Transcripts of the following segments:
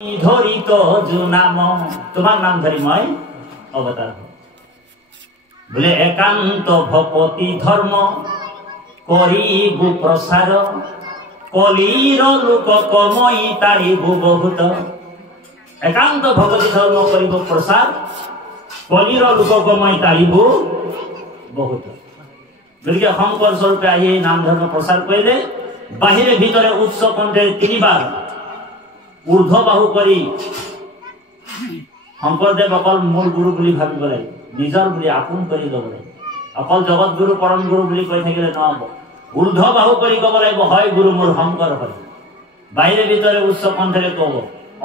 ধরিত নাম তোমার নাম ধরি মই অবতার বলে একান্ত ভপতি ধর্ম করিবু প্রসার কলির লোক কমই তারিবু বহুত একান্ত ভপতি ধর্ম করিব প্রসার কলির লোক কমই তারিবু বহুত গতিকে শংকৰ স্বৰূপে আহি নাম ধৰ্ম প্ৰচাৰ কৰিলে বাহিৰে ভিতৰে উচ্চ কণ্ঠে তিনিবাৰ ঊৰ্ধ্ব বাহু কৰি শংকৰদেৱ অকল মূল গুৰু বুলি ভাবিব লাগে নিজৰ বুলি আপোন কৰি ল'ব লাগে অকল জগত গুৰু পৰম গুৰু বুলি কৈ থাকিলে নহ'ব ঊৰ্ধ্ব বাহু কৰি ক'ব লাগিব হয় গুৰু মোৰ শংকৰ হয় বাহিৰে ভিতৰে উচ্চ কণ্ঠেৰে ক'ব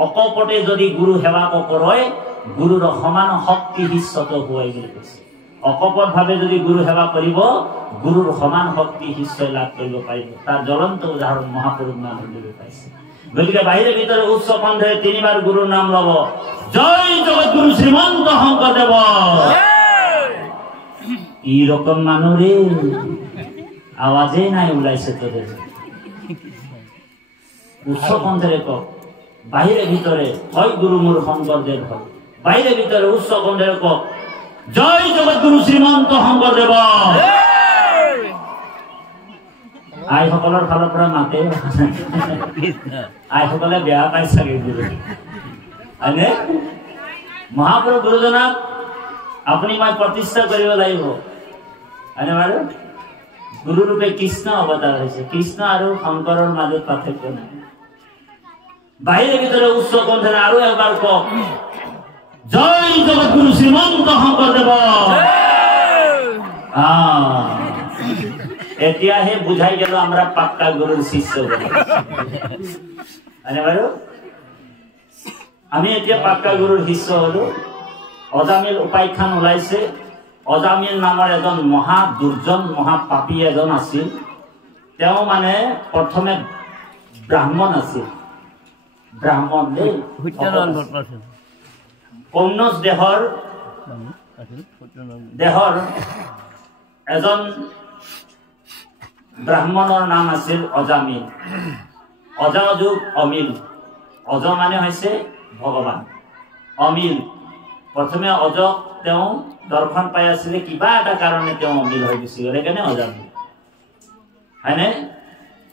অকপটে যদি গুৰু সেৱা কৰে গুৰুৰ সমান শক্তি শিষ্যত হোৱাই বুলি কৈছে অকপট ভাৱে যদি গুৰু সেৱা কৰিব গুৰুৰ সমান শক্তি শিষ্যই লাভ কৰিব পাৰিব তাৰ জ্বলন্ত উদাহৰণ মহাপুৰুষ মাধৱদেৱে পাইছে গতিকে বাহিৰে ভিতৰে উচ্চ কণ্ঠেৰে তিনিবাৰ গুৰুৰ নাম ল'ব জয় জগতগুৰু শ্ৰীমন্ত শংকৰদেৱ ই ৰকম মানুহৰে আৱাজেই নাই ওলাইছে তোদেৰ উচ্চ কণ্ঠেৰে কওক বাহিৰে ভিতৰে হয় গুৰু মোৰ শংকৰদেৱ হয় বাহিৰে ভিতৰে উচ্চ কণ্ঠেৰে কওক জয় জগতগুৰু শ্ৰীমন্ত শংকৰদেৱ আইসকলৰ ফালৰ পৰা মাতে আইসকলে বেয়া পাই চাগে গুৰু হয়নে মহাপুৰুষ গুৰুজনাক আপুনি মই প্ৰতিষ্ঠা কৰিব লাগিব হয়নে বাৰু গুৰুৰূপে কৃষ্ণ অৱতাৰ হৈছে কৃষ্ণ আৰু শংকৰৰ মাজত পাৰ্থক্য নাই বাহিৰে ভিতৰে উচ্চ কণ্ঠেৰে আৰু এবাৰ কওক জয় জগতগুৰু শ্ৰীমন্ত শংকৰদেৱ এতিয়াহে বুঝাই গেল আমৰা পাক্কা গুৰুৰ শিষ্য বাৰু আমি এতিয়া পাক্কা গুৰুৰ শিষ্য হলো অজামিল উপাখ্যান ওলাইছে অজামিল নামৰ এজন মহা দুৰ্জন মহাপাপী এজন আছিল তেওঁ মানে প্ৰথমে ব্ৰাহ্মণ আছিল ব্ৰাহ্মণ কৌনজ দেহৰ এজন ব্ৰাহ্মণৰ নাম আছিল অজামিল অজা যুগ অমিল অজ মানে হৈছে ভগৱান অমিল প্ৰথমে অজক তেওঁ দৰ্শন পাই আছিলে কিবা এটা কাৰণে তেওঁ অমিল হৈ গুচি গ'ল সেইকাৰণে অজামিল হয়নে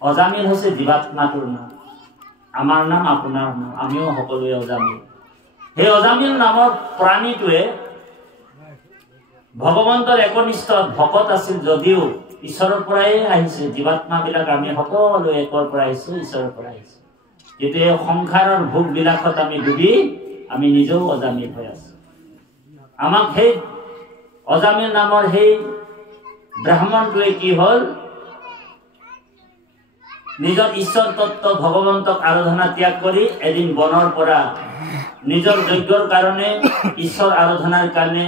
অজামিল হৈছে জীৱাত্মাটোৰ নাম আমাৰ নাম আপোনাৰ নাম আমিও সকলোৱে অজামিল সেই অজামিল নামৰ প্ৰাণীটোৱে ভগৱন্তৰ একনিষ্ঠ ভকত আছিল যদিও ঈশ্বৰৰ পৰাই আহিছে জীৱাত্মাবিলাক আমি সকলো একৰ পৰা আহিছো ঈশ্বৰৰ পৰা আহিছো কিন্তু এই সংসাৰৰ ভোগ বিলাসত আমি ডুবি আমি নিজেও অজামিল হৈ আছো আমাক সেই অজামিল নামৰ সেই ব্ৰাহ্মণটোৱে কি হ'ল নিজৰ ঈশ্বৰ তত্ত্ব ভগৱন্তক আৰাধনা ত্যাগ কৰি এদিন বনৰ পৰা নিজৰ যজ্ঞৰ কাৰণে ঈশ্বৰ আৰাধনাৰ কাৰণে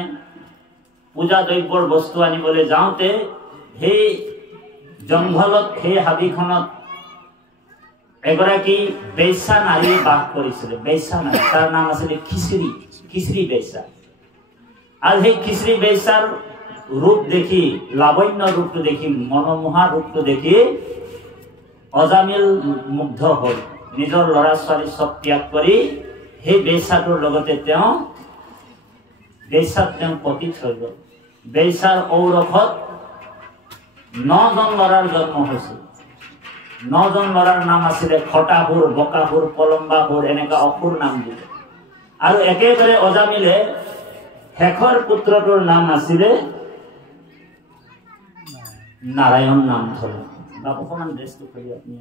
পূজা দ্ৰব্যৰ বস্তু আনিবলৈ যাওঁতে সেই জংঘলত সেই হাবিখনত এগৰাকী বেশ্যা নাৰী বাস কৰিছিলে বেশ্যা নাৰী তাৰ নাম আছিলে খিচিৰি বেশ্যা আৰু সেই খিচিৰি বেশ্যাৰ ৰূপ দেখি লাৱণ্য ৰূপটো দেখি মনোমোহা ৰূপটো দেখি অজামিল মুগ্ধ হ'ল নিজৰ ল'ৰা ছোৱালী চব ত্যাগ কৰি সেই বেশ্যাটোৰ লগতে তেওঁ পতিত হৈ গ'ল বেশ্যাৰ ঔৰসত 9জন ল'ৰাৰ জন্ম হৈছিল 9জন ল'ৰাৰ নাম আছিলে খটাসুৰ বকাসুৰ পলম্বাসুৰ এনেকা অসুৰ নাম দিলে আৰু একেবাৰে অজামিলে শেষৰ পুত্ৰটোৰ নাম আছিলে নাৰায়ণ নাম থলে অকণমান ড্ৰেছটো কৰি আপুনি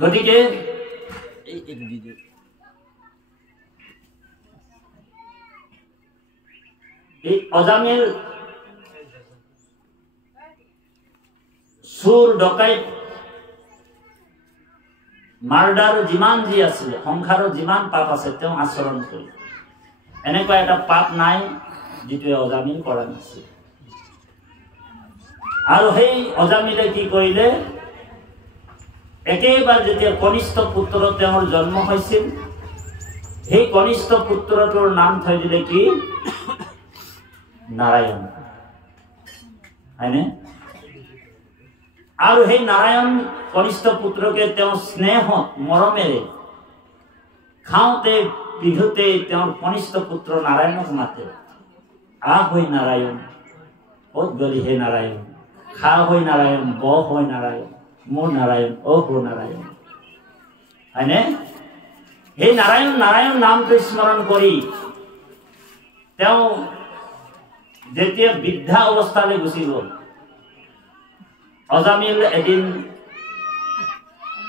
গতিকে এই অজামিল চুৰ ডকাইত মাৰ্ডাৰ যিমান যি আছিলে সংসাৰৰ যিমান পাপ আছে তেওঁ আচৰণ কৰি এনেকুৱা এটা পাপ নাই যিটোৱে অজামিল কৰা নাছিল আৰু সেই অজামিলে কি কৰিলে একেবাৰে যেতিয়া কনিষ্ঠ পুত্ৰ তেওঁৰ জন্ম হৈছিল সেই কনিষ্ঠ পুত্ৰটোৰ নাম থৈ দিলে কি নাৰায়ণ হয়নে আৰু সেই নাৰায়ণ কনিষ্ঠ পুত্ৰকে তেওঁ স্নেহ মৰমেৰে খাওঁতে পিধোতে তেওঁৰ কনিষ্ঠ পুত্ৰ নাৰায়ণক মাতে, আহ হৈ নাৰায়ণ, ক'ত গলি হে নাৰায়ণ, খা হৈ নাৰায়ণ, ব হৈ নাৰায়ণ, মোৰ নাৰায়ণ, অ হো নাৰায়ণ, হয়নে? সেই নাৰায়ণ নাৰায়ণ নামটো স্মৰণ কৰি তেওঁ যেতিয়া বৃদ্ধা অৱস্থালৈ গুচি গ'ল, অজামিল এদিন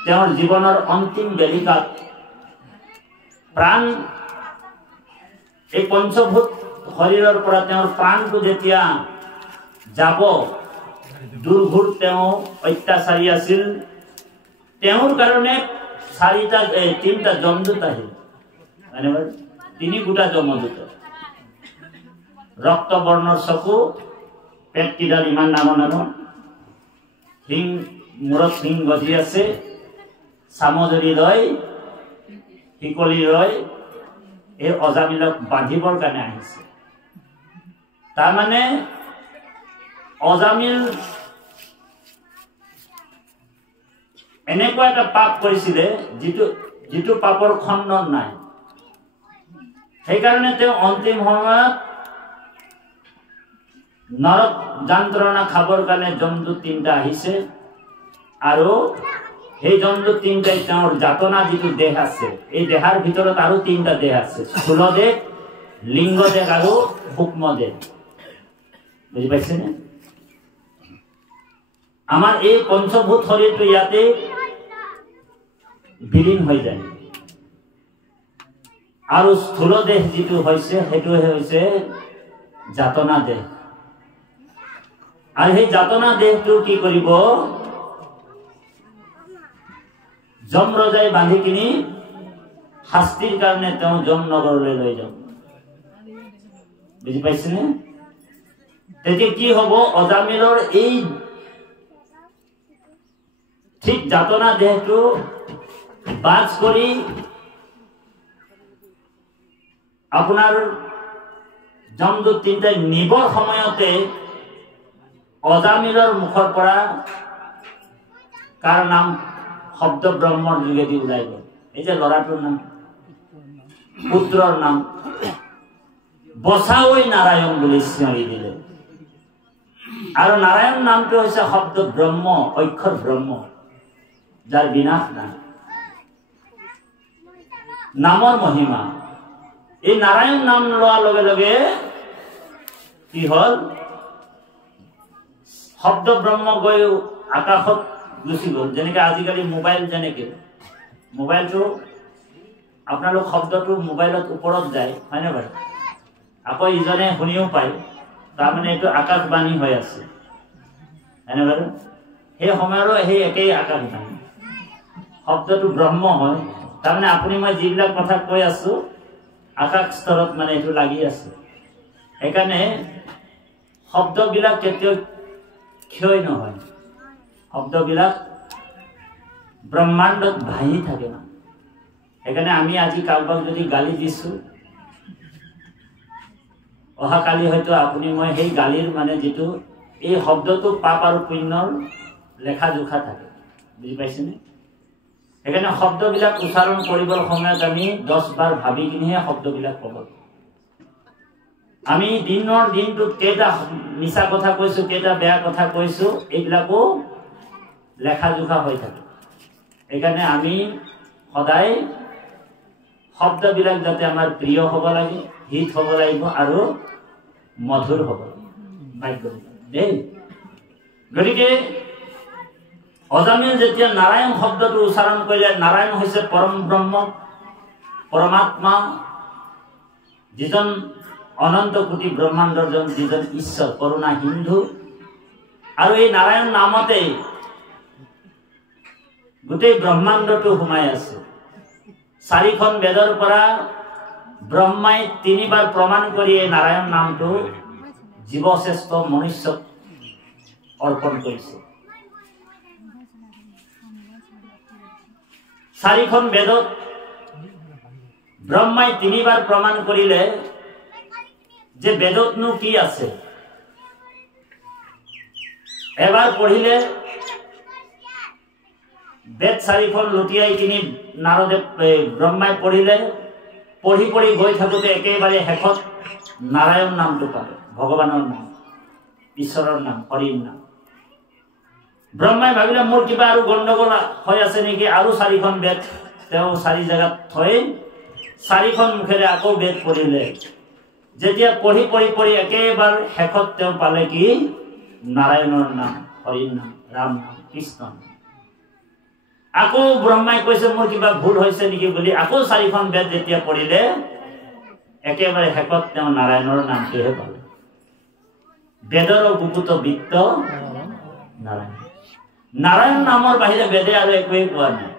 তেওঁৰ জীৱনৰ অন্তিম বেলিকাত প্ৰাণ, এই পঞ্চভূত শৰীৰৰ পৰা তেওঁৰ প্ৰাণটো যেতিয়া যাব, দুৰ্ঘোৰ তেওঁ অত্যাচাৰী আছিল, তেওঁৰ কাৰণে তিনিটা যমদূত আহিল, তিনি গোটা যমদূত, ৰক্তবৰ্ণৰ চকু, পেটকিডাল ইমান ডাঙৰ ডাঙৰ, শিং মূৰত শিং গজি আছে, চামজৰি লৈ শিকলি লৈ এই অজামিলক বান্ধিবৰ কাৰণে আহিছে। তাৰমানে অজামিল এনেকুৱা এটা পাপ কৰিছিলে যিটো পাপৰ খণ্ডন নাই। সেইকাৰণে তেওঁ অন্তিম সময়ত নৰক যন্ত্ৰণা খাবৰ কাৰণে যমদূত তিনিটা আহিছে, আৰু সেই যমদূত তিনিটাই তেওঁৰ যাতনা যিটো দেহ আছে, এই দেহাৰ ভিতৰত আৰু তিনিটা দেহ আছে, স্থূল দেহ, লিংগ দেহ আৰু সূক্ষ্ম দেহ। বুজি পাইছেনে? আমাৰ এই পঞ্চভূত শৰীৰটো ইয়াতে বিলীন হৈ যায়, আৰু স্থূল দেহ যিটো হৈছে সেইটোহে হৈছে যাতনা দেহ। আৰু সেই যাতনা দেহটো কি কৰিব? যম ৰজাই বান্ধি কিনি শাস্তিৰ কাৰণে তেওঁ যম নগৰলৈ লৈ যাব। বুজি পাইছেনে? তেতিয়া কি হব? অজামিলৰ এই ঠিক যাতনা দেহটো বাজ কৰি আপোনাৰ যমদূত তিনিটাই নিবৰ সময়তে অজামিলৰ মুখৰ পৰা কাৰ নাম শব্দ ব্ৰহ্মৰ যোগেদি ওলাই গল। এই যে ল'ৰাটোৰ নাম, পুত্ৰৰ নাম বচাওই নাৰায়ণ বুলি চিঞৰি দিলে। আৰু নাৰায়ণ নামটো হৈছে শব্দ ব্ৰহ্ম, অক্ষৰ ব্ৰহ্ম, যাৰ বিনাশ নাই, নামৰ মহিমা। এই নাৰায়ণ নাম লোৱাৰ লগে লগে কি হল? শব্দ ব্ৰহ্ম গৈ আকাশত গুচি গল। যেনেকে আজিকালি মোবাইল, যেনেকে মোবাইলটো আপোনালোক শব্দটো মোবাইলত ওপৰত যায়, হয়নে বাৰু? আকৌ ইজনে শুনিও পায়, তাৰমানে এইটো আকাশবাণী হৈ আছে, হয়নে বাৰু? সেই সময়ৰো সেই একেই আকাশবাণী, শব্দটো ব্ৰহ্ম হয়। তাৰমানে আপুনি মই যিবিলাক কথা কৈ আছো আকাশ স্তৰত মানে এইটো লাগি আছে। সেইকাৰণে শব্দবিলাক কেতিয়াও ক্ষয় নহয়, শব্দবিলাক ব্ৰহ্মাণ্ডত ভাহি থাকে না। সেইকাৰণে আমি আজি কাৰোবাক যদি গালি দিছো, অহাকালি হয়তো আপুনি মই সেই গালিৰ মানে যিটো এই শব্দটো পাপ আৰু পুণ্যৰ লেখা জোখা থাকে। বুজি পাইছেনে? সেইকাৰণে শব্দবিলাক উচ্চাৰণ কৰিবৰ সময়ত আমি 10 বাৰ ভাবি কিনিহে শব্দবিলাক ক'ব। আমি দিনটোত কেইটা মিছা কথা কৈছো, কেইটা বেয়া কথা কৈছো, এইবিলাকো লেখা জোখা হৈ থাকে। সেইকাৰণে আমি সদায় শব্দবিলাক যাতে আমাৰ প্ৰিয় হ'ব লাগে, হিত হ'ব লাগিব আৰু মধুৰ হ'ব লাগে দেই। গতিকে অজামিল যেতিয়া নাৰায়ণ শব্দটো উচ্চাৰণ কৰিলে, নাৰায়ণ হৈছে পৰম ব্ৰহ্ম, পৰমাত্মা, যিজন অনন্ত কোটি ব্ৰহ্মাণ্ডৰ যিজন ঈশ্বৰ, কৰুণা সিন্ধু। আৰু এই নাৰায়ণ নামতে গোটেই ব্ৰহ্মাণ্ডটো সোমাই আছে। 4খন বেদৰ পৰা ব্ৰহ্মাই 3 বাৰ প্ৰমাণ কৰি এই নাৰায়ণ নামটো জীৱশ্ৰেষ্ঠ মনুষ্যক অৰ্পণ কৰিছে। 4খন বেদত ব্ৰহ্মাই 3 বাৰ প্ৰমাণ কৰিলে যে বেদতনো কি আছে। এবাৰ পঢ়িলে বেদ চাৰিখন লুটিয়াই কিনি নাৰদে ব্ৰহ্মাই পঢ়িলে পঢ়ি পঢ়ি গৈ থাকোঁতে একেবাৰে শেষত নাৰায়ণ নামটো পালে ভগৱানৰ নাম ঈশ্বৰৰ নাম হৰিৰ নাম ব্ৰহ্মাই ভাবিলে মোৰ কিবা আৰু গণ্ডগোল হৈ আছে নেকি আৰু চাৰিখন বেদ তেওঁ চাৰি জেগাত থৈ চাৰিখন মুখেৰে আকৌ বেদ পঢ়িলে যেতিয়া পঢ়ি পঢ়ি পঢ়ি একেবাৰে শেষত তেওঁ পালে কি নাৰায়ণৰ নাম হৰিৰ নাম ৰাম নাম কৃষ্ণ আকৌ ব্ৰহ্মাই কৈছে মোৰ কিবা ভুল হৈছে নেকি বুলি আকৌ চাৰিখন বেদ যেতিয়া পঢ়িলে একেবাৰে শেষত তেওঁ নাৰায়ণৰ নামটোহে পালে বেদৰ গুপুত বিত্ত নাৰায়ণ নাৰায়ণ নামৰ বাহিৰে বেদে আৰু একোৱেই কোৱা নাই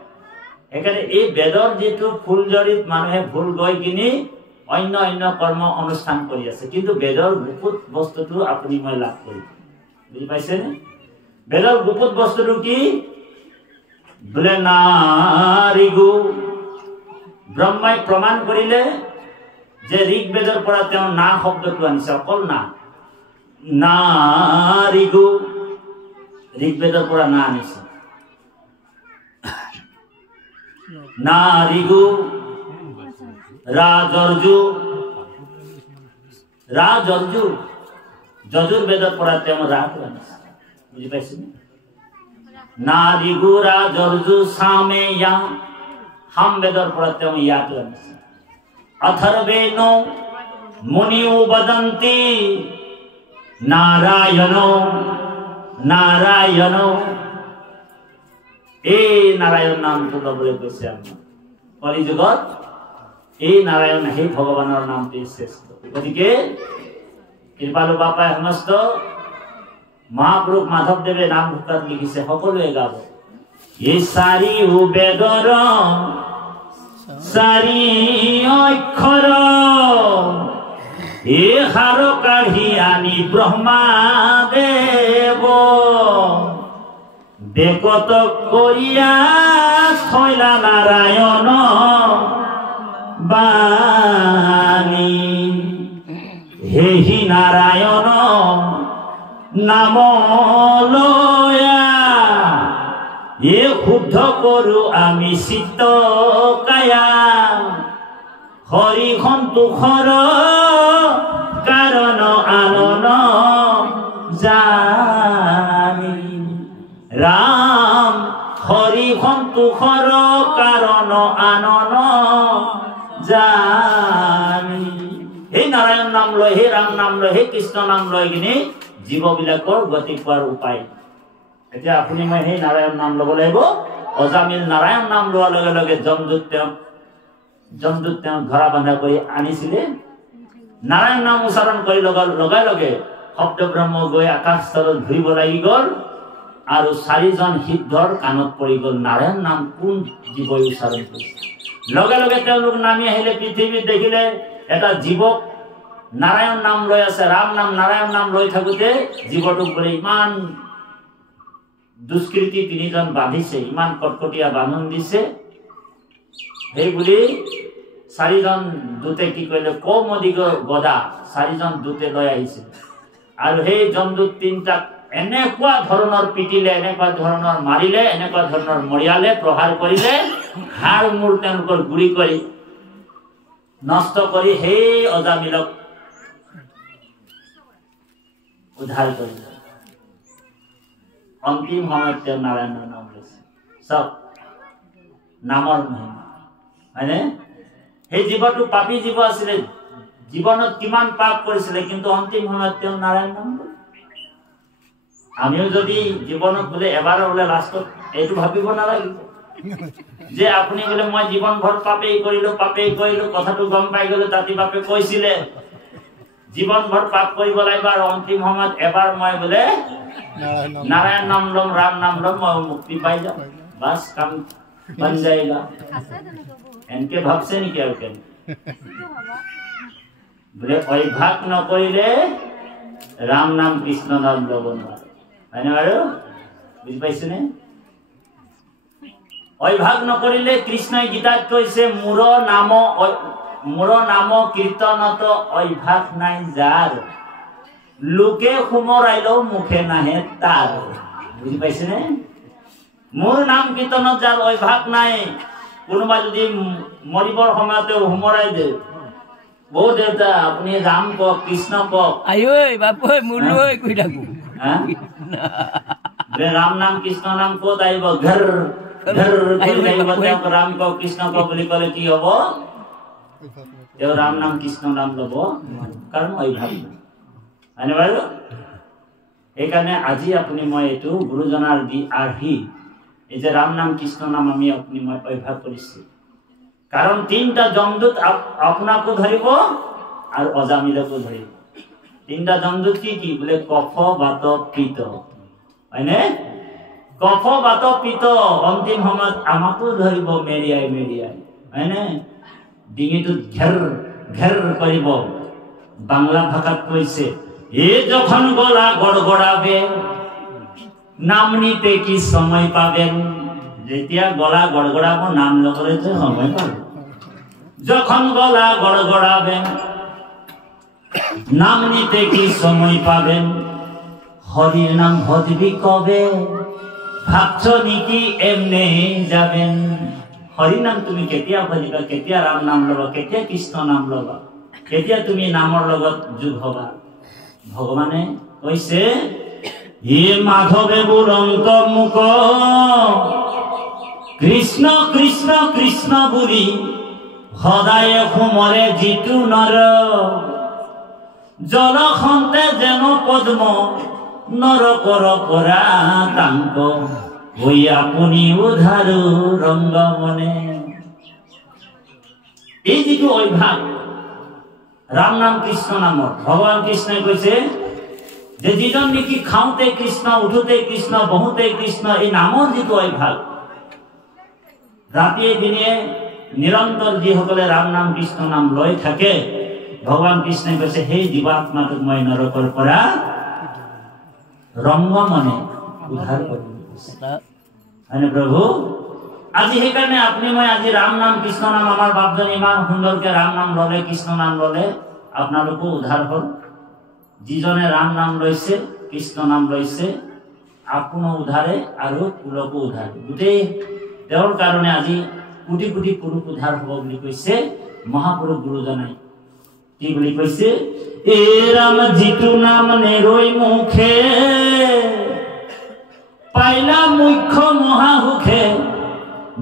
সেইকাৰণে এই বেদৰ যিটো ফুলজৰিত মানুহে ভুল গৈ কিনি অন্য অন্য কৰ্ম অনুষ্ঠান কৰি আছে কিন্তু বেদৰ গুপুত বস্তুটো আপুনি মই লাভ কৰি বুজি পাইছেনে বেদৰ গুপুত বস্তুটো কি বোলে নাৰিগু ব্ৰহ্মাই প্ৰমাণ কৰিলে যে ঋগ্বেদৰ পৰা তেওঁ না শব্দটো আনিছে অকল না নাৰিগু ঋগ্বেদৰ পৰা না আনিছে নাৰিগু ৰাজৰ্জু যজুৰ্বেদৰ পৰা তেওঁ ৰাটো আনিছে বুজি পাইছেনে নাৰিগু ৰাজৰ্জু সামে য়া হাম বেদৰ পৰা তেওঁ ইয়াটো আনিছে अथर्वेण मुनियो वदन्ति नारायणो नारायणो এই নাৰায়ণ নামটো লবলৈ কৈছে আমাৰ কলিযুগত এই নাৰায়ণ হে ভগৱানৰ নামটো শ্ৰেষ্ঠ গতিকে কৃপালু বাপাই সমস্ত মহাপুৰুষ মাধৱদেৱে নাম ঘোষাত লিখিছে সকলোৱে গাব এই চাৰি বেদৰ চাৰি অক্ষৰ এ হার কাঢ়ি আনি ব্রহ্মাদেব বেকত করিয়া থইলা নারায়ণ বাণী হেহি নারায়ণ নাম লয়া এ শুদ্ধ করু আমি চিত্ত কায়া হরি সন্তোষৰ কাৰণ আনন জানি ৰাম হৰি সন্তোষৰ কাৰণ আনন জানি হে নাৰায়ণ নাম লয় হে ৰাম নাম লয় হে কৃষ্ণ নাম লয় কিনি জীৱবিলাকৰ গতি পোৱাৰ উপায় এতিয়া আপুনি মই হে নাৰায়ণ নাম ল'ব লাগিব অজামিল নাৰায়ণ নাম লোৱাৰ লগে লগে জমদূত তেওঁ ধৰা বান্ধা কৰি আনিছিলে নাৰায়ণ নাম উচ্চাৰণ কৰি লগাই লগে শব্দ ব্ৰহ্ম গৈ আকাশ স্তৰত ঘূৰিব লাগি গ'ল আৰু চাৰিজন সিদ্ধৰ কাণত পৰি গ'ল নাৰায়ণ নাম কোন জীৱই উচ্চাৰণ কৰিছে লগে লগে তেওঁলোক নামি আহিলে পৃথিৱীত দেখিলে এটা জীৱক নাৰায়ণ নাম লৈ আছে ৰাম নাম নাৰায়ণ নাম লৈ থাকোতে জীৱটোক বোলে ইমান দুষ্কৃতি তিনিজন বান্ধিছে ইমান কটকটীয়া বান্ধোন দিছে সেই বুলি চাৰিজন দূতে কি কৰিলে কৌমদিগ গদা চাৰিজন দূতে লৈ আহিছিল আৰু সেই জমদূত তিনিটাক এনেকুৱা ধৰণৰ পিটিলে এনেকুৱা ধৰণৰ মাৰিলে এনেকুৱা ধৰণৰ মৰিয়ালে প্ৰহাৰ কৰিলে হাড় মূৰ তেওঁলোকৰ গুৰি কৰি নষ্ট কৰি সেই অজামিলক উদ্ধাৰ কৰিলে অন্তিম সময়ত তেওঁ নাৰায়ণৰ নাম লৈছে চব নামৰ মহিমা হয়নে সেই জীৱটো পাপী জীৱ আছিলে জীৱনত কিমান পাপ কৰিছিলে কিন্তু অন্তিম সময়ত তেওঁ নাৰায়ণ নাম লয় আমিও যদি জীৱনত বোলে এবাৰ বোলে লাষ্টত এইটো ভাবিব নালাগিব যে আপুনি বোলে মই জীৱন ভৰ পাপেই কৰিলো কথাটো গম পাই গলো তাতি বাপে কৈছিলে জীৱন ভৰ পাপ কৰিব লাগিব আৰু অন্তিম সময়ত এবাৰ মই বোলে নারায়ণ নাম লম রাম নাম লম মুক্তি পাই যাও बस काम बन जाएगा এনকে ভাবছে নেকি আর কেন বলে অভ্যাস নকৰিলে ৰাম নাম কৃষ্ণ নাম লব নোৱাৰে হয়নে বাৰু বুজি পাইছেনে অভ্যাস নকৰিলে কৃষ্ণই গীতাত কৈছে মোৰ নাম কীৰ্তনত অভ্যাস নাই যাৰ লোকে সুমৰাইলেও মুখে নাহে তাৰ বুজি পাইছেনে মোৰ নাম কীৰ্তনত যাৰ অভ্যাস নাই, কোনোবা যদি মৰিবৰ সময়তে হুমৰাই দে, বহু দেউতা আপুনি ৰাম কওক কৃষ্ণ কওক, ৰাম নাম কৃষ্ণ নাম ক'ত আহিব, ঘৰ ঘৰ আহিব, তেওঁক ৰাম কওক কৃষ্ণ কওক বুলি ক'লে কি হ'ব? তেওঁ ৰাম নাম কৃষ্ণ নাম ল'ব, কাৰণ অভ্যাস হয়নে বাৰু? সেইকাৰণে আজি আপুনি মই এইটো গুৰুজনাৰ দি আহি এই যে ৰাম নাম কৃষ্ণ নাম আমি আপুনি মই অভ্যাস কৰিছোঁ, কাৰণ 3টা যমদূত আপোনাকো ধৰিব আৰু অজামিলকো ধৰিব। 3টা যমদূত কি কি বোলে? কফ বাত পিত, হয়নে? কফ বাত পিত অন্তিম সময়ত আমাকো ধৰিব মেৰিয়াই মেৰিয়াই, হয়নে? ডিঙিটোত ঘেৰ ঘেৰ কৰিব। বাংলা ভাষাত কৈছে, এ যখন গলা গড়গড়াবে নাম নিতে কি সময় পাবেন? যেতিয়া গলা গড়গড়াবো নাম লবলে যে সময় পাবে। যখন গলা গড়গড়াবেন নাম নিতে কি সময় পাবেন? হরির নাম ভজবি কবে ভাবছ নিকি এমনে যাবেন? হরি নাম তুমি কেতিয়া ভজিবা, কেতিয়া রাম নাম লবা, কেতিয়া কৃষ্ণ নাম লবা, কেতিয়া তুমি নামৰ লগত যোগ হবা? ভগৱানে কৈছে, হে মাধৱে বুৰন্ত মুখ কৃষ্ণ কৃষ্ণ কৃষ্ণ বুলি সদায় সোমৰে যিটো নৰ, জলখন্তে যেন পদ্ম নৰকৰ পৰা তাংক হৈ আপুনি উধাৰু ৰংগ মনে। এই যিটো অভ্যাস ৰাম নাম কৃষ্ণ নামৰ, ভগৱান কৃষ্ণই কৈছে যে যিজন নেকি খাওঁতে কৃষ্ণ, উঠোতে কৃষ্ণ, বহুতে কৃষ্ণ, এই নামৰ যিটো অভ্যাস ৰাতিয়ে দিনে নিৰন্তৰ যিসকলে ৰাম নাম কৃষ্ণ নাম লৈ থাকে, ভগৱান কৃষ্ণই কৈছে সেই জীৱাত্মাটোক মই নৰকৰ পৰা ৰংগ মনে উদ্ধাৰ কৰিব হয়নে প্ৰভু? আজি সেইকাৰণে আপুনি মই আজি ৰাম নাম কৃষ্ণ নাম, আমাৰ বাপজনে ইমান সুন্দৰকে ৰাম নাম ললে, কৃষ্ণ নাম ললে, আপোনালোকো উদ্ধাৰ হ'ল। যিজনে ৰাম নাম লৈছে, কৃষ্ণ নাম লৈছে, আপোনো উদ্ধাৰে আৰু কুলকো উদ্ধাৰ। গোটেই তেওঁৰ কাৰণে আজি কোটি কোটি পুৰুষ উদ্ধাৰ হ'ব বুলি কৈছে মহাপুৰুষ গুৰুজনাই। কি বুলি কৈছে? এ ৰাম যিটো নাম নেৰৈ মুখে পাইলা মুখ্য মহাসুখে,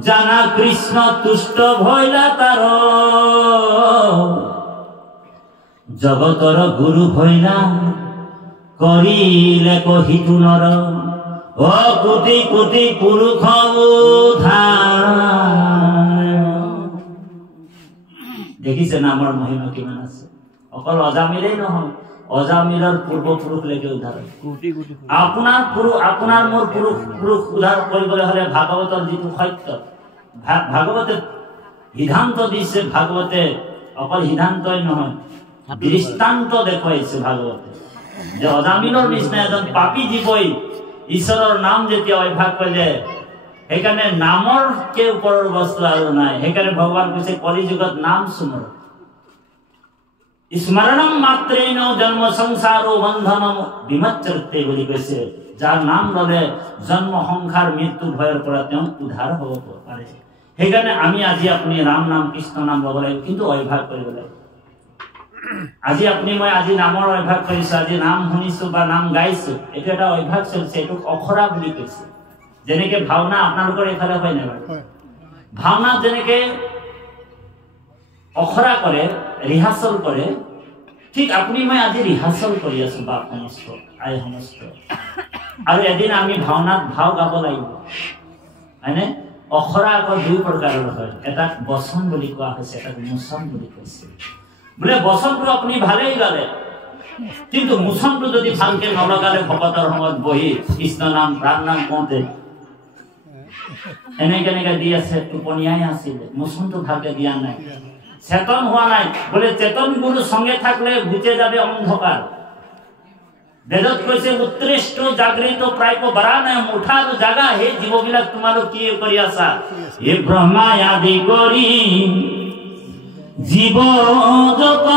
জানা কৃষ্ণ তুষ্ট ভৈলা তাৰ, জগতৰ গুৰু ভৈলা কৰিলে কহিতু নৰ, ও কোটি কোটি পুৰুষ উদ্ধাৰ। দেখিছে নামৰ মহিমা কিমান আছে? অকল অজামিলেই নহয়, অজামিলৰ পূৰ্বপুৰুষলৈকে উদ্ধাৰ হয়। আপোনাৰ মোৰ পুৰুষ উদ্ধাৰ কৰিবলৈ হলে ভাগৱতৰ যিটো সত্য, ভাগৱতে সিদ্ধান্ত দিছে, ভাগৱতে অকল সিদ্ধান্তই নহয় দৃষ্টান্ত দেখুৱাইছে ভাগৱতে, যে অজামিলৰ নিচিনা এজন পাপী জীৱই ঈশ্বৰৰ নাম যেতিয়া অভ্যাস কৰিলে, সেইকাৰণে নামৰ কে ওপৰৰ বস্তু আৰু নাই। সেইকাৰণে ভগৱান কৈছে কলি যুগত নাম স্মৰণ, স্মৰণম মাত্ৰেণ জন্ম সংসাৰ বন্ধনম বিমচ্ছতে বুলি কৈছে। যাৰ নাম ললে জন্ম সংসাৰ মৃত্যু ভয়ৰ পৰা তেওঁ উদ্ধাৰ হ'ব পাৰে। সেইকাৰণে আমি আজি আপুনি ৰাম নাম কৃষ্ণ নাম ল'ব লাগিব, কিন্তু অভ্যাস কৰিব লাগিব। আজি আপুনি মই আজি নামৰ অভ্যাস কৰিছো, আজি নাম শুনিছো বা নাম গাইছো, এইটো এটা অভ্যাস চলিছে, এইটোক অখৰা বুলি কৈছে। যেনেকে ভাওনা আপোনালোকৰ এইফালে হয় নাই বাৰু? ভাওনাত যেনেকে অখৰা কৰে, ৰিহাৰ্চল কৰে, ঠিক আপুনি মই আজি ৰিহাৰ্চল কৰি আছো বাপ সমস্ত আই সমস্ত, আৰু এদিন আমি ভাওনাত ভাও গাব লাগিব হয়নে? অখৰা আকৌ 2 প্ৰকাৰৰ হয়, এটাক বচন বুলি কোৱা হৈছে, এটাক মোচন বুলি কৈছে। বোলে বচনটো আপুনি ভালেই গালে, কিন্তু মোচনটো যদি ভালকে নলগালে ভকতৰ সময়ত বহি কৃষ্ণ নাম প্ৰাণ নাম কওঁতে এনেকে এনেকে দি আছে, টোপনিয়াই আছিলে, মোচনটো ভালকে দিয়া নাই, চেতন হোৱা নাই। বোলে চেতন গুৰু সঙ্গে থাকলে ঘুচে যাবে অন্ধকাৰ। বেদত কৈছে উৎকৃষ্ট জাগৃত প্ৰায় বাৰাণায়াম, উঠাৰ জাগা হে জীৱবিলাক তোমালোক কি কৰি আছা? হে ব্ৰহ্মা আদি কৰি জীৱ যত,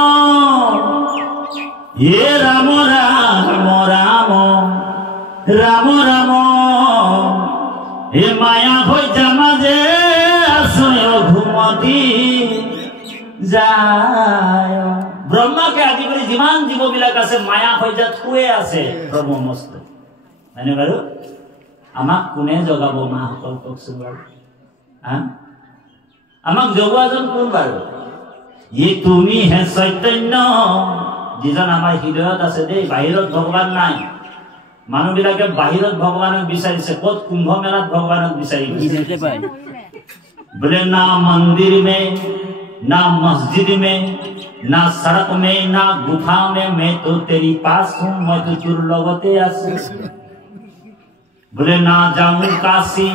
হে ৰাম ৰাম ৰাম ৰাম ৰাম এ মায়া হৈ জামাজে আছয় ঘুমতি যায় ব্ৰহ্মাকে আদি কৰি যিমান জীৱবিলাক আছে মায়া হৈ যাত শুয়ে আছে ব্ৰহ্মমস্ত মানে বাৰু আমাক কোনে জগাব মাসকল কওকচোন বাৰু আমাক জগোৱাজন কোন বাৰু ই তুমি হে চৈতন্য যিজন আমাৰ হৃদয়ত আছে দেই বাহিৰত ভগৱান নাই মানুহবিলাকে বাহিৰত ভগৱানক বিচাৰিছে ক'ত কুম্ভ মেলাত ভগৱানক বিচাৰিছে বোলে না মন্দিৰ মে ना मस्जिद में ना सड़क में ना गुफा में मैं तो तेरी पास हूँ मैं तो तुर लगते आसू बोले ना जाऊं काशी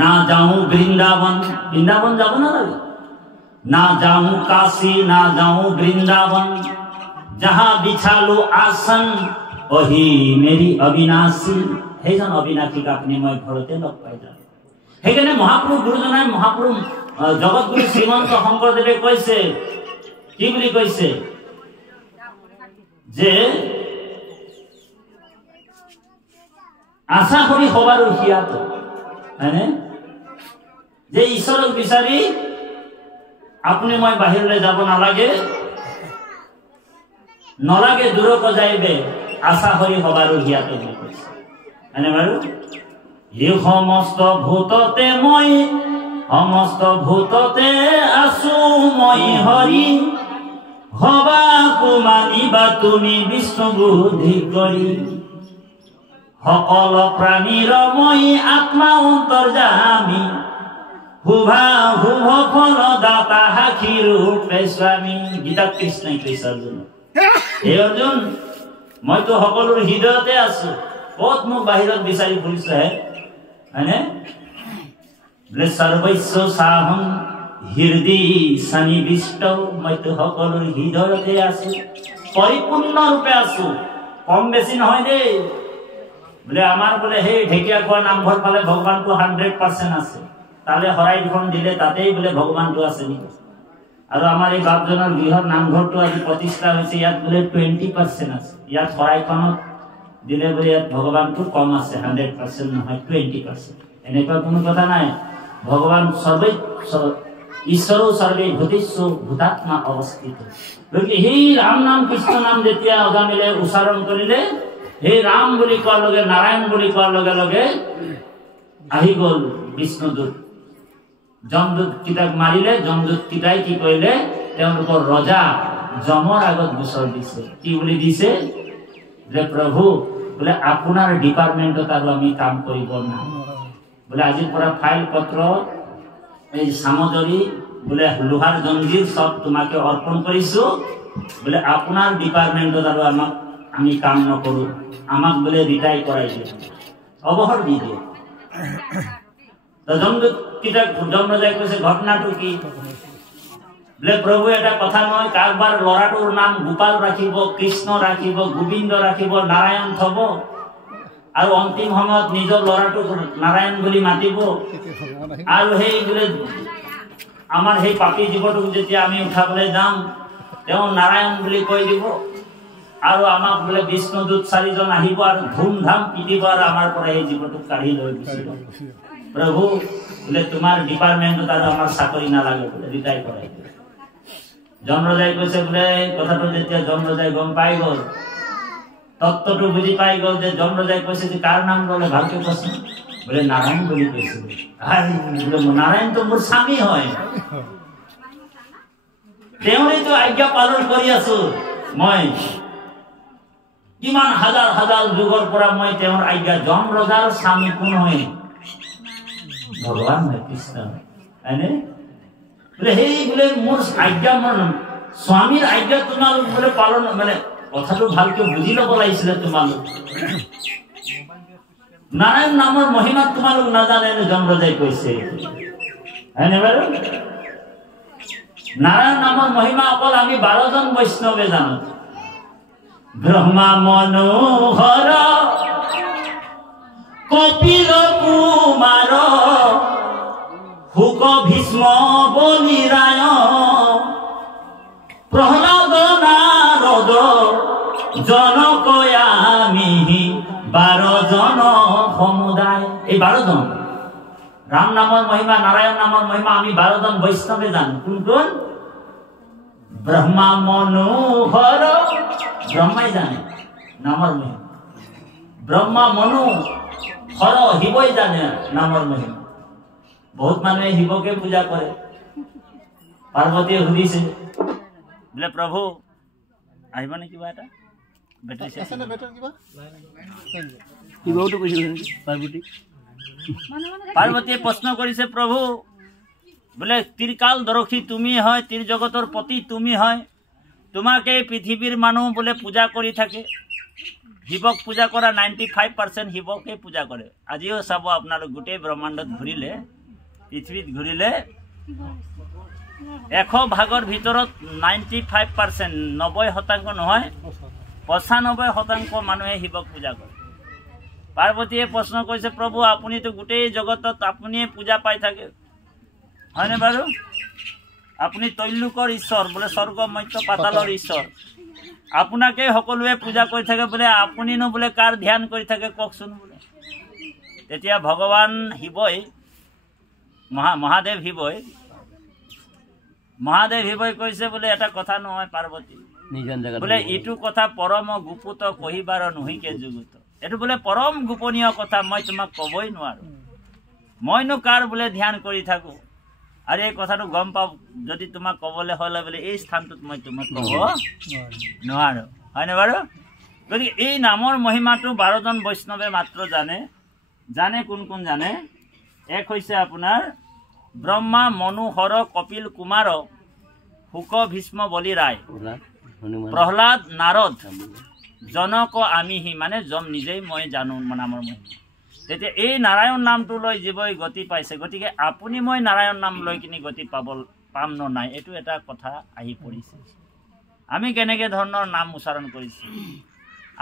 ना जाऊं वृंदावन वृंदावन जाबो ना लगे ना जाऊं काशी ना जाऊं वृंदावन जहाँ बिछा लो आसन वही मेरी अविनाशी है जन अविनाशी का अपने मैं घरते लग पाई जा है कि महापुरुष गुरुजनाय महापुरुष जगतगुरु श्रीमंत शंकरदेवे কৈছে কি বুলি কৈছে যে আশা কৰি হবাৰ হিয়াত হয়নে যে ঈশ্বৰক বিচাৰি আপুনি মই বাহিৰলৈ যাব নালাগে নলাগে দূৰক যাইবে আশা কৰি হবাৰ হিয়াত বুলি কৈছে হয়নে বাৰু এই সমস্ত ভূততে মই সমস্ত ভূততে আছো মই হৰি হবা কুমানিবা তুমি বিষ্ণু বুদ্ধি কৰি সকল প্ৰাণীৰ মই আত্মা অন্তৰ্যামী শুভা শুভ ফল দাতা সাক্ষী ৰূপে স্বামী গীতাত কৃষ্ণই কৈছে অৰ্জুন হে অৰ্জুন মইতো সকলোৰ হৃদয়তে আছো ক'ত মোক বাহিৰত বিচাৰি ফুৰিছে হয়নে सर्वस्व साहम हृदय सन्निविष्ट मैं तो সকলোৰ হৃদয়তে আছো পৰিপূৰ্ণ ৰূপে আছো কম বেছি নহয় দে বলে আমাৰ বলে হে ঢেকিয়া কোৱা নামঘৰ পালে ভগৱানটো 100% আছে তালে হৰাই দুখন দিলে তাতেই বলে ভগৱানটো আছে নি আৰু আমাৰ এই বাপজনৰ গৃহৰ নামঘৰটো আজি প্ৰতিষ্ঠা হৈছে ইয়াত বলে 20% আছে ইয়াত হৰাইখনত দিলে বলে ইয়াত ভগৱানটো কম আছে 100% নহয় 20% এনেকুৱা কোনো কথা নাই भगवान सर्वे ईश्वरो सर्वे भूतेषु भूतात्मा अवस्थित गति हे राम नाम कृष्ण नाम जेतिया अजामिले उच्चारण करिले हे राम বুলি কোৱাৰ লগে নাৰায়ণ বুলি কোৱাৰ লগে লগে আহি গল বিষ্ণুদূত যমদূত কিতাক মাৰিলে যমদূত কিতাই কি কইলে তেওঁলোকৰ ৰজা যমৰ আগত গোচৰ দিছে কি বুলি দিছে যে প্ৰভু বলে আপোনাৰ ডিপাৰ্টমেন্টত আৰু আমি কাম কৰিব না बोले आज फाइल पत्र सामजरी बोले लोहार जंजीर सब तुम्हें अर्पण करिसु बोले आपनार डिपार्टमेंटत आरो आमाक आमी काम नकरू आमाक बोले रिटायर कराई दिए अवहर दी दिए तो जमदूत किता जमराजाय কৈছে घटनाটো কি बोले प्रभु এটা কথা নয় কারবার লৰাটোৰ নাম গোপাল ৰাখিব কৃষ্ণ ৰাখিব গোবিন্দ ৰাখিব নাৰায়ণ থব আৰু অন্তিম সময়ত নিজৰ লৰাটো নাৰায়ণ বুলি মাতিব আৰু হেই বলে আমাৰ হেই পাপী জীৱটো যেতিয়া আমি উঠাবলৈ যাম তেওঁ নাৰায়ণ বুলি কৈ দিব আৰু আমাক বলে বিষ্ণুদূত চাৰিজন আহিব আৰু ধুমধাম পিটিব আৰু আমাৰ পৰা এই জীৱটো কাঢ়ি লৈ গুচি যাব প্ৰভু বলে তোমাৰ ডিপাৰ্টমেন্টত আৰু আমাৰ চাকৰি নালাগে বলে ৰিটায়াৰ কৰাই দিলে যমৰাজাই কৈছে বলে কথাটো যেতিয়া যমৰাজাই গম পাই গল তত্ত্বটো বুঝি পাই গল যে যমরাজাই কইছে যে কার নাম বলে ভালকে কইছে বলে নারায়ণ বলি কইছে আর বলে নারায়ণ তো মোর স্বামী হয় তেউরে তো আজ্ঞা পালন করি আছো মই কিমান হাজার হাজার যুগৰ পৰা মই তেওঁৰ আজ্ঞা যমরাজার স্বামী কোন হয় ভগবান হয় কৃষ্ণ আনে বলে হে বলে মোর আজ্ঞা মন স্বামীর আজ্ঞা তোমালোক বলে পালন মানে কথাটো ভালকে বুঝি লব লাগিছিল তোমালোক নারায়ণ নামৰ মহিমা তোমালোক নাজানে যমৰাজাই কৈছে হয়নে বাৰু নাৰায়ণ নামৰ মহিমা অকল আমি 12 জন বৈষ্ণৱে জানো ব্ৰহ্মা মনোহৰ কপিল কুমাৰ হুক ভীষ্ম বলিৰায় প্ৰহ্লাদ নাৰদ জনকয়ামি 12 জন সমুদায় এই 12 জন ৰাম নামৰ মহিমা নাৰায়ণ নামৰ মহিমা আমি 12 জন বৈষ্ণৱে জানো কোন কোন ব্ৰহ্মা মনোহৰ ব্ৰহ্মাই জানে নামৰ মহিমা ব্ৰহ্মা মনোহৰ শিৱই জানে নামৰ মহিমা বহুত মানুহে শিৱকে পূজা কৰে পাৰ্বতীয়ে সুধিছে বোলে প্ৰভু আহিব নে কিবা এটা বেটাৰী আছে না বেটাৰ কিবা শিৱটো কৈছিল পাৰ্বতীয়ে প্ৰশ্ন কৰিছে প্ৰভু বোলে ত্ৰিকাল দৰখী তুমি হয় ত্ৰি জগতৰ পতি তুমি হয় তোমাকে পৃথিৱীৰ মানুহ বোলে পূজা কৰি থাকে শিৱক পূজা কৰা 95% শিৱকে পূজা কৰে আজিও চাব আপোনালোক গোটেই ব্ৰহ্মাণ্ডত ঘূৰিলে পৃথিৱীত ঘূৰিলে 100 ভাগৰ ভিতৰত 95% 90% নহয় 95% মানুহে শিৱক পূজা কৰে পাৰ্বতীয়ে প্ৰশ্ন কৰিছে প্ৰভু আপুনিতো গোটেই জগতত আপুনিয়ে পূজা পাই থাকে হয়নে বাৰু আপুনি তৈলোকৰ ঈশ্বৰ বোলে স্বৰ্গ মৰ্ত্য পাতালৰ ঈশ্বৰ আপোনাকে সকলোৱে পূজা কৰি থাকে বোলে আপুনিনো বোলে কাৰ ধ্যান কৰি থাকে কওকচোন বোলে তেতিয়া ভগৱান শিৱই মহাদেৱ শিৱই কৈছে বোলে এটা কথা নহয় পাৰ্বতী বোলে এইটো কথা পৰম গুপুত কহিবাৰ নহিকে যুগুত এইটো বোলে পৰম গোপনীয় কথা মই তোমাক ক'বই নোৱাৰো মইনো কাৰ বোলে ধ্যান কৰি থাকো আৰু এই কথাটো গম পাও যদি তোমাক ক'বলৈ হ'লে বোলে এই স্থানটোত মই তোমাক ক'ব নোৱাৰো হয়নে বাৰু গতিকে এই নামৰ মহিমাটো 12 জন বৈষ্ণৱে মাত্ৰ জানে কোন কোন জানে এক হৈছে আপোনাৰ ব্ৰহ্মা মনোহৰ কপিল কুমাৰ শুক ভীষ্ম বলি ৰায় প্ৰহ্লাদ নাৰদ জনক আমিহি মানে জম নিজেই মই জানো নামৰ মহিমা তেতিয়া এই নাৰায়ণ নামটো লৈ জীৱই গতি পাইছে গতিকে আপুনি মই নাৰায়ণ নাম লৈ কিনি গতি পাম ন নাই এইটো এটা কথা আহি পৰিছে আমি কেনেকৈ ধৰণৰ নাম উচ্চাৰণ কৰিছো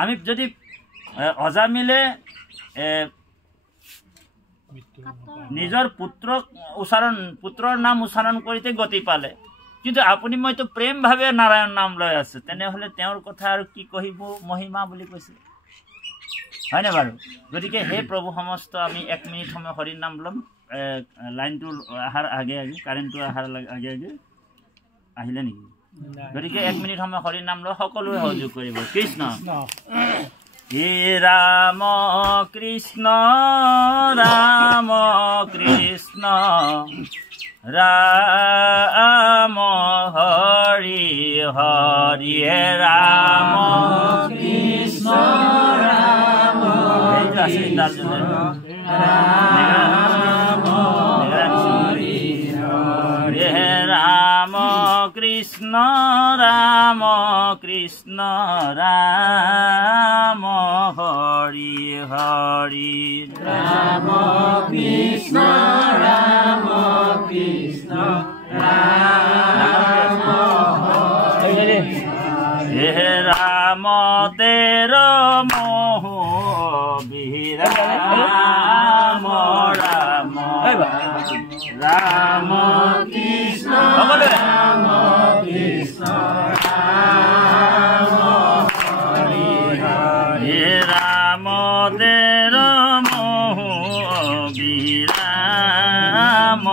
আমি যদি অজামিলে নিজৰ পুত্ৰৰ নাম উচ্চাৰণ কৰিতে গতি পালে কিন্তু আপুনি মইতো প্ৰেমভাৱে নাৰায়ণ নাম লৈ আছে তেনেহ'লে তেওঁৰ কথা আৰু কি কহিব মহিমা বুলি কৈছে হয়নে বাৰু গতিকে হে প্ৰভু সমস্ত আমি 1 মিনিট সময় হৰি নাম লম লাইনটো আহাৰ আগে কাৰেণ্টটো আহাৰ আগে আহিলে নেকি গতিকে 1 মিনিট সময় হৰি নাম লৈ সকলোৱে সহযোগ কৰিব কৃষ্ণ হে ৰাম কৃষ্ণ ৰাম কৃষ্ণ ৰাম হৰি হৰি ৰাম কৃষ্ণ ৰাম ৰাম কৃষ্ণ ৰাম কৃষ্ণ ৰাম হৰি হৰি ৰাম কৃষ্ণ ৰাম কৃষ্ণ ৰাম হৰি হে ৰাম তেৰ মোহ বিৰাম ৰাম ৰাম কৃষ্ণ ৰাম কৃষ্ণ ৰাম হৰি হৰি ৰাম তেৰ মোহ বিৰাম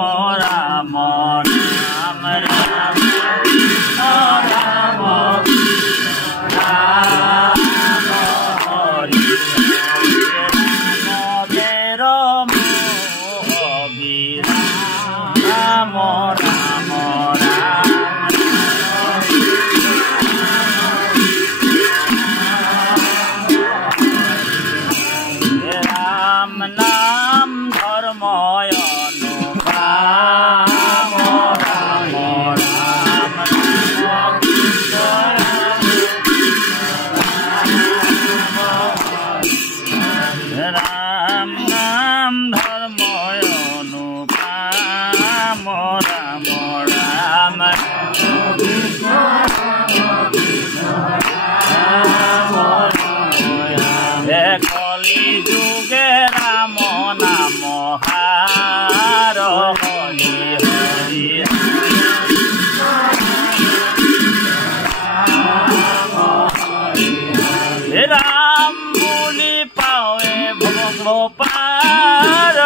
Ram Ram Ram Ram Muli Pao Bhagopara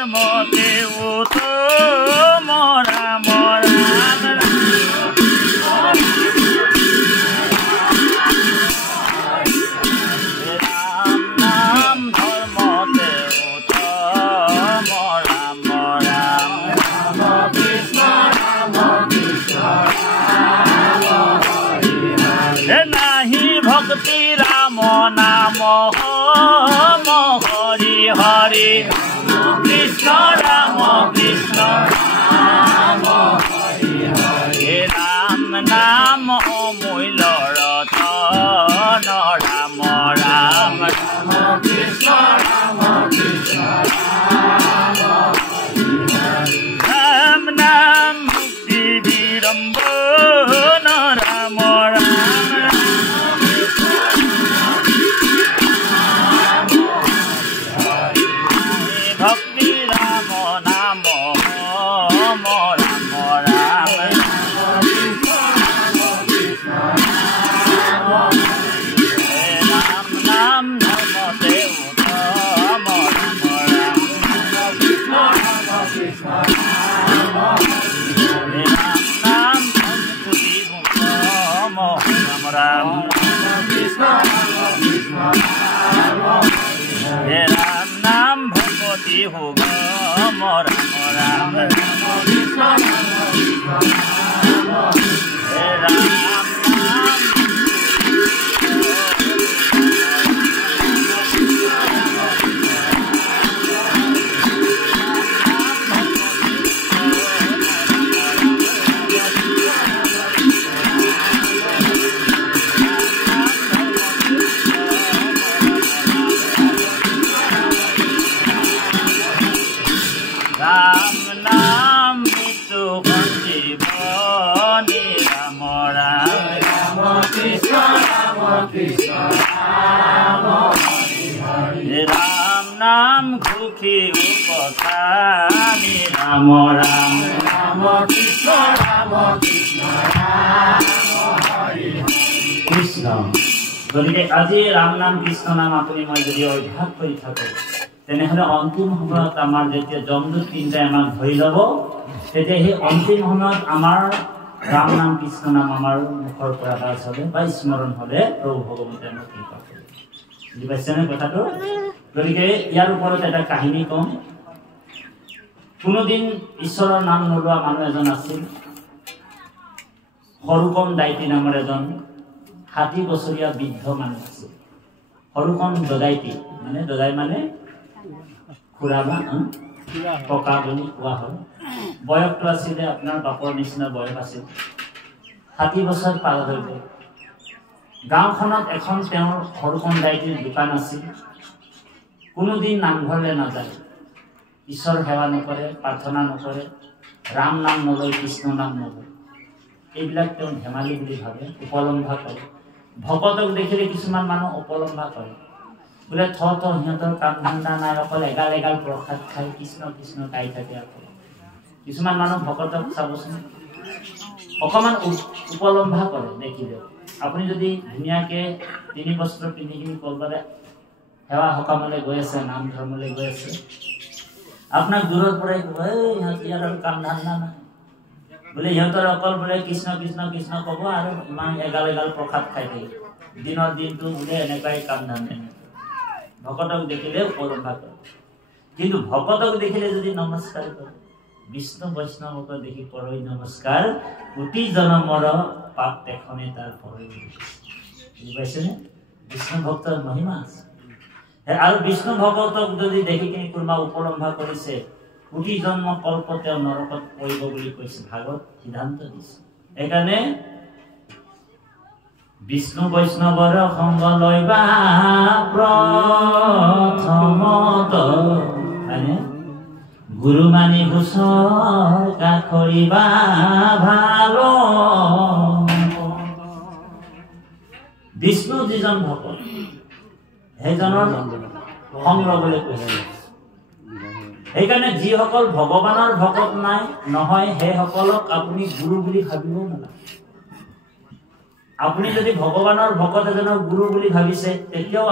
ধর্মতে উত্তম রাম রাম নাম ধর্মতে উত্তম রাম রাম নাহি ভক্তি রাম নাম হরি হরি কৃষ্ণ রাম কৃষ্ণ হে রাম নাম অমূল্য রতন রাম রাম রাম নাম মুক্তি বিড়ম্বন রাম রাম ভক্তি রাম নাম রাম রাম রাম নাম ধর্মতে উত্তম রাম রাম নাম ধর্মপুতি উত্তম রাম রাম হে রাম নাম ভগবতী হুগম রাম রাম হে রাম নাম রাম নাম মৃত্যু সঞ্জীবনী রাম রাম রাম নাম সুখী উপকামী রাম রাম কৃষ্ণ গতিকে আজি ৰাম নাম কৃষ্ণ নাম আপুনি মই যদি অভ্যাস কৰি থাকো তেনেহলে অন্তিম সময়ত আমাৰ যেতিয়া যমদূত তিনিটাই আমাক ধৰি ল'ব তেতিয়া সেই অন্তিম সময়ত আমাৰ ৰাম নাম কৃষ্ণ নাম আমাৰ মুখৰ পৰা বাজ হবে বা স্মৰণ হলে প্ৰভু ভগৱন্তে আমাক কৃপা কৰিব বুজি পাইছেনে কথাটো গতিকে ইয়াৰ ওপৰত এটা কাহিনী কম কোনোদিন ঈশ্বৰৰ নাম নোলোৱা মানুহ এজন আছিল সৰুকম দাইতী নামৰ এজন 60 বছৰীয়া বৃদ্ধ মানুহ আছিল সৰুকম দদাইতী মানে দদাই মানে খুৰা বা ককা বুলি কোৱা হয় বয়সটো আছিলে আপোনাৰ বাপৰ নিচিনা বয়স আছিল 60 বছৰ পাৰ হৈ গ'ল গাঁওখনত এখন তেওঁৰ সৰুকম দাইতীৰ দোকান আছিল কোনোদিন নামঘৰলৈ নাযায় ঈশ্বৰ সেৱা নকৰে প্ৰাৰ্থনা নকৰে ৰাম নাম নলয় কৃষ্ণ নাম নলয় এইবিলাক তেওঁ ধেমালি বুলি ভাবে উপলম্ভা কৰে ভকতক দেখিলে কিছুমান মানুহ উপলম্ভা কৰে বোলে সিহঁতৰ কাম ধান্দা নাই অকল এগাল এগাল প্ৰসাদ খাই কৃষ্ণ কৃষ্ণ গাই থাকে কিছুমান মানুহ ভকতক চাবচোন অকমান উপলম্ভা কৰে দেখিলে আপুনি যদি ধুনীয়াকে 3 বস্ত্ৰ পিন্ধি কিনি কৰবালে সেৱা সকামলৈ গৈ আছে নাম ধৰ্মলৈ গৈ আছে আপোনাক দূৰৰ পৰাই ক'ব ইয়াৰ কাম ধান্দা নাই বোলে সিহঁতৰ অকল বোলে কৃষ্ণ কৃষ্ণ কৃষ্ণ ক'ব আৰু ইমান এগাল এগাল প্ৰসাদ খাই থাকে দিনৰ দিনটো বোলে এনেকুৱাই কাম ধান্দা ভকতক দেখিলে উপলম্ভা কৰে কিন্তু ভকতক দেখিলে যদি নমস্কাৰ কৰে বিষ্ণু বৈষ্ণৱক দেখি পৰৈ নমস্কাৰ কোটি জনমৰ পাপ দেখনে তাৰ পৰৈ বুজি পাইছেনে বিষ্ণু ভক্তৰ মহিমা আছে আৰু বিষ্ণু ভগতক যদি দেখি কিনি কোনোবা উপলম্ভা কৰিছে কোটি জন্ম কল্প তেওঁ নৰকত পৰিব বুলি কৈছে ভাগৱত সিদ্ধান্ত দিছে সেইকাৰণে বিষ্ণু বৈষ্ণৱৰ সংগ লয়বা প্ৰথমত হয়নে গুৰু মানি হুচকা কৰিবা ভাল বিষ্ণু যিজন ভকত সেইজনৰ সংগ ল'বলৈ কৈছে সেইকাৰণে যিসকল ভগৱানৰ ভকত নাই নহয় সেইসকলক আপুনি গুৰু বুলি ভাবিব নালাগে আপুনি যদি ভগৱানৰ ভকত এজনক গুৰু বুলি ভাবিছে তেতিয়াও